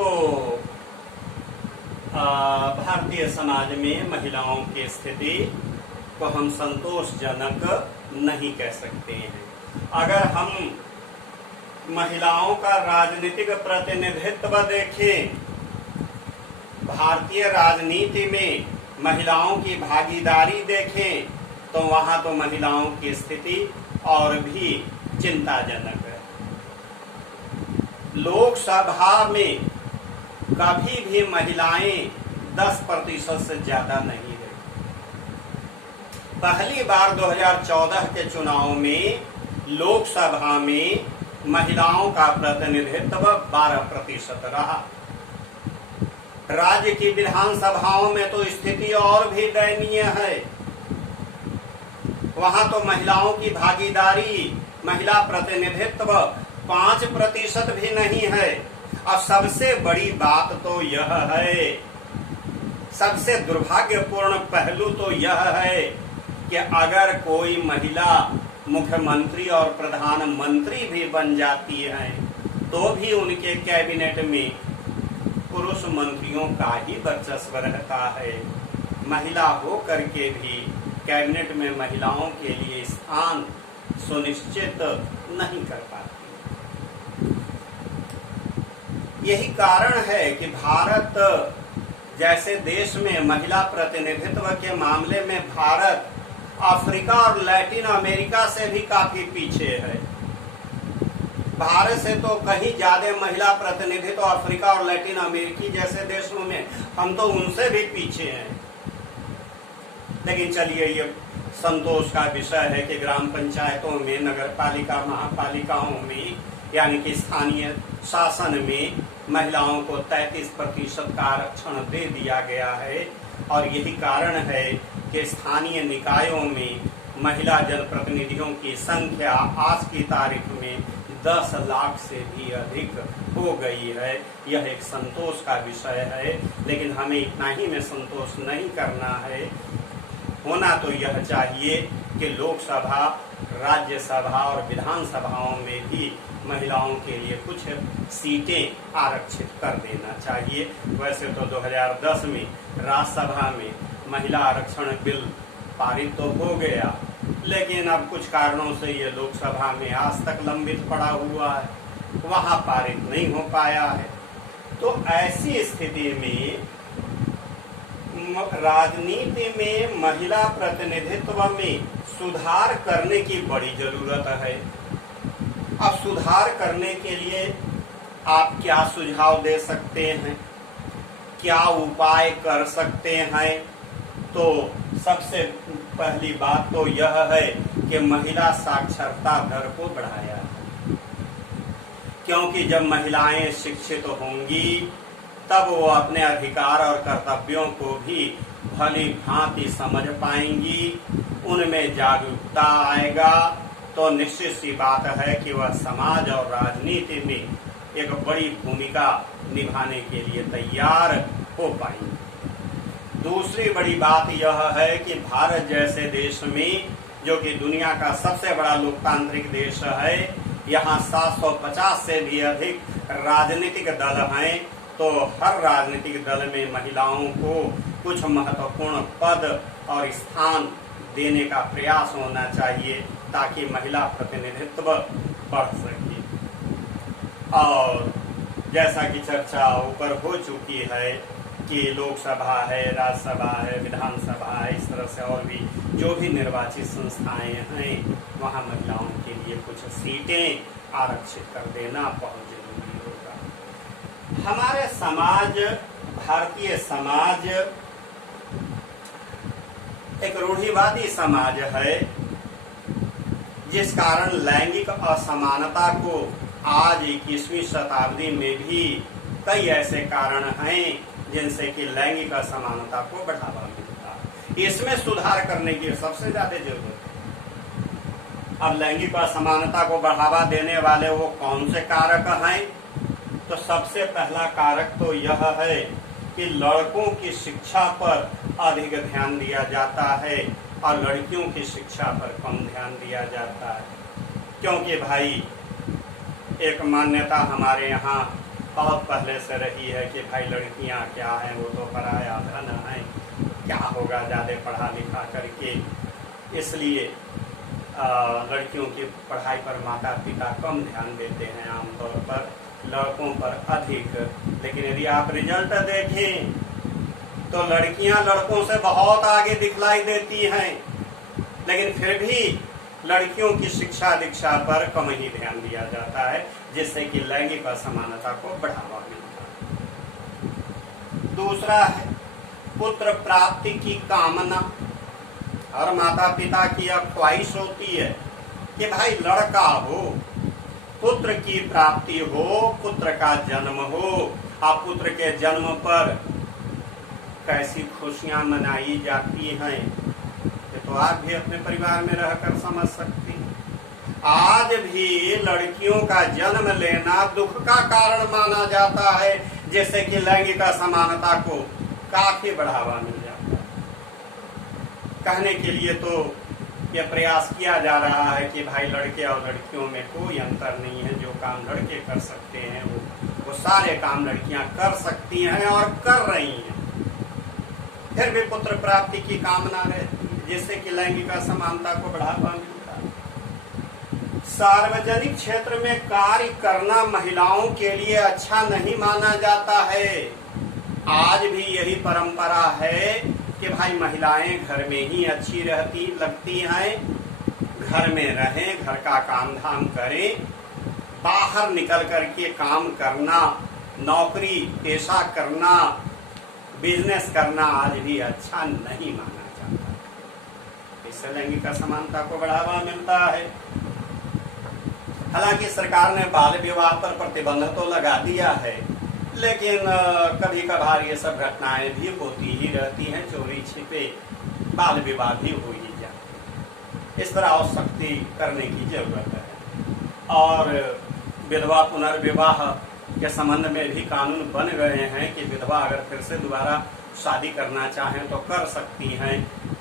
तो भारतीय समाज में महिलाओं की स्थिति को हम संतोषजनक नहीं कह सकते हैं। अगर हम महिलाओं का राजनीतिक प्रतिनिधित्व देखें, भारतीय राजनीति में महिलाओं की भागीदारी देखें, तो वहां तो महिलाओं की स्थिति और भी चिंताजनक है। लोकसभा में कभी भी महिलाएं 10% से ज्यादा नहीं रही। पहली बार 2014 के चुनाव में लोकसभा में महिलाओं का प्रतिनिधित्व 12% रहा। राज्य की विधानसभाओं में तो स्थिति और भी दयनीय है। वहां तो महिलाओं की भागीदारी, महिला प्रतिनिधित्व 5% भी नहीं है। और सबसे बड़ी बात तो यह है, सबसे दुर्भाग्यपूर्ण पहलू तो यह है कि अगर कोई महिला मुख्यमंत्री और प्रधानमंत्री भी बन जाती है तो भी उनके कैबिनेट में पुरुष मंत्रियों का ही वर्चस्व रहता है। महिला हो करके भी कैबिनेट में महिलाओं के लिए स्थान सुनिश्चित नहीं कर पाती। यही कारण है कि भारत जैसे देश में महिला प्रतिनिधित्व के मामले में भारत अफ्रीका और लैटिन अमेरिका से भी काफी पीछे है। भारत से तो कहीं ज्यादा महिला प्रतिनिधित्व अफ्रीका और लैटिन अमेरिकी जैसे देशों में हम तो उनसे भी पीछे हैं। लेकिन चलिए, ये संतोष का विषय है कि ग्राम पंचायतों में, नगर पालिका, महापालिकाओं में, यानी कि स्थानीय शासन में महिलाओं को 33% का आरक्षण दे दिया गया है। और यही कारण है कि स्थानीय निकायों में महिला जनप्रतिनिधियों की संख्या आज की तारीख में 10 लाख से भी अधिक हो गई है। यह एक संतोष का विषय है, लेकिन हमें इतना ही में संतोष नहीं करना है। होना तो यह चाहिए कि लोकसभा, राज्यसभा और विधानसभाओं में भी महिलाओं के लिए कुछ सीटें आरक्षित कर देना चाहिए। वैसे तो 2010 में राज्यसभा में महिला आरक्षण बिल पारित तो हो गया, लेकिन अब कुछ कारणों से ये लोकसभा में आज तक लंबित पड़ा हुआ है, वहां पारित नहीं हो पाया है। तो ऐसी स्थिति में राजनीति में महिला प्रतिनिधित्व में सुधार करने की बड़ी जरूरत है। अब सुधार करने के लिए आप क्या सुझाव दे सकते हैं, क्या उपाय कर सकते हैं? तो सबसे पहली बात तो यह है कि महिला साक्षरता दर को बढ़ाया, क्योंकि जब महिलाएं शिक्षित होंगी तब वो अपने अधिकार और कर्तव्यों को भी भली भांति समझ पाएंगी, उनमें जागरूकता आएगा, तो निश्चित सी बात है कि वह समाज और राजनीति में एक बड़ी भूमिका निभाने के लिए तैयार हो पाएंगे। दूसरी बड़ी बात यह है कि भारत जैसे देश में, जो कि दुनिया का सबसे बड़ा लोकतांत्रिक देश है, यहाँ 750 से भी अधिक राजनीतिक दल हैं, तो हर राजनीतिक दल में महिलाओं को कुछ महत्वपूर्ण पद और स्थान देने का प्रयास होना चाहिए, ताकि महिला प्रतिनिधित्व बढ़ सके। और जैसा कि चर्चा ऊपर हो चुकी है कि लोकसभा है, राज्यसभा है, विधानसभा है, इस तरह से और भी जो भी निर्वाचित संस्थाएं हैं, वहां महिलाओं के लिए कुछ सीटें आरक्षित कर देना बहुत जरूरी होगा। हमारे समाज, भारतीय समाज एक रूढ़िवादी समाज है, जिस कारण लैंगिक असमानता को आज 21वीं शताब्दी में भी कई ऐसे कारण हैं जिनसे कि लैंगिक असमानता को बढ़ावा मिलता है। इसमें सुधार करने की सबसे ज्यादा जरूरत है। अब लैंगिक असमानता को बढ़ावा देने वाले वो कौन से कारक हैं? तो सबसे पहला कारक तो यह है कि लड़कों की शिक्षा पर अधिक ध्यान दिया जाता है और लड़कियों की शिक्षा पर कम ध्यान दिया जाता है। क्योंकि भाई एक मान्यता हमारे यहाँ बहुत पहले से रही है कि भाई लड़कियां क्या हैं, वो तो पराया धन है, क्या होगा ज़्यादा पढ़ा लिखा करके। इसलिए लड़कियों की पढ़ाई पर माता पिता कम ध्यान देते हैं, आमतौर पर लड़कों पर अधिक। लेकिन यदि आप रिजल्ट देखें तो लड़कियां लड़कों से बहुत आगे दिखलाई देती हैं, लेकिन फिर भी लड़कियों की शिक्षा दीक्षा पर कम ही ध्यान दिया जाता है, जिससे कि लैंगिक असमानता को बढ़ावा मिलता है। दूसरा है पुत्र प्राप्ति की कामना। और माता पिता की यह ख्वाहिश होती है कि भाई लड़का हो, पुत्र की प्राप्ति हो, पुत्र का जन्म हो। आप पुत्र के जन्म पर कैसी खुशियां मनाई जाती हैं, ये तो आप भी अपने परिवार में रहकर समझ सकती हैं। आज भी लड़कियों का जन्म लेना दुख का कारण माना जाता है, जिससे कि लैंगिक असमानता को काफी बढ़ावा मिल जाता है। कहने के लिए तो यह प्रयास किया जा रहा है कि भाई लड़के और लड़कियों में कोई अंतर नहीं है, जो काम लड़के कर सकते हैं वो सारे काम लड़कियां कर सकती हैं और कर रही हैं। फिर भी पुत्र प्राप्ति की कामना रहती है, जिससे कि लैंगिक असमानता को बढ़ावा मिलता है। सार्वजनिक क्षेत्र में कार्य करना महिलाओं के लिए अच्छा नहीं माना जाता है। आज भी यही परंपरा है कि भाई महिलाएं घर में ही अच्छी लगती हैं, घर में रहें, घर का काम धाम करें। बाहर निकल करके काम करना, नौकरी पेशा करना, बिजनेस करना आज भी अच्छा नहीं माना जाता। इससे लैंगिक असमानता को बढ़ावा मिलता है। हालांकि सरकार ने बाल विवाह पर प्रतिबंध तो लगा दिया है, लेकिन कभी कभार ये सब घटनाएं भी होती ही रहती हैं, चोरी छिपे बाल विवाह भी हो ही जाते। इस पर और सख्ती करने की जरूरत है। और विधवा पुनर्विवाह के संबंध में भी कानून बन गए हैं कि विधवा अगर फिर से दोबारा शादी करना चाहें तो कर सकती हैं,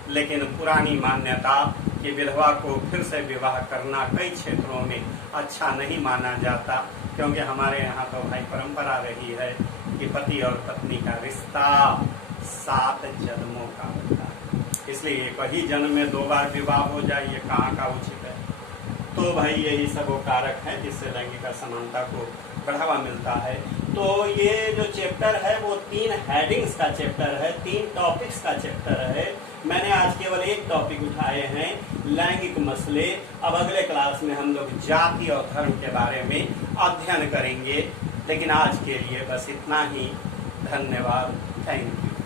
लेकिन पुरानी मान्यता कि विधवा को फिर से विवाह करना कई क्षेत्रों में अच्छा नहीं माना जाता, क्योंकि हमारे यहाँ तो भाई परंपरा रही है कि पति और पत्नी का रिश्ता 7 जन्मों का होता है। इसलिए एक ही जन्म में 2 बार विवाह हो जाए, ये कहाँ का उचित है। तो भाई यही सब वो कारक है जिससे लैंगिक असमानता को बढ़ावा मिलता है। तो ये जो चैप्टर है वो 3 हेडिंग्स का चैप्टर है, 3 टॉपिक्स का चैप्टर है। मैंने आज केवल एक टॉपिक उठाए हैं, लैंगिक मसले। अब अगले क्लास में हम लोग जाति और धर्म के बारे में अध्ययन करेंगे। लेकिन आज के लिए बस इतना ही। धन्यवाद। Thank you.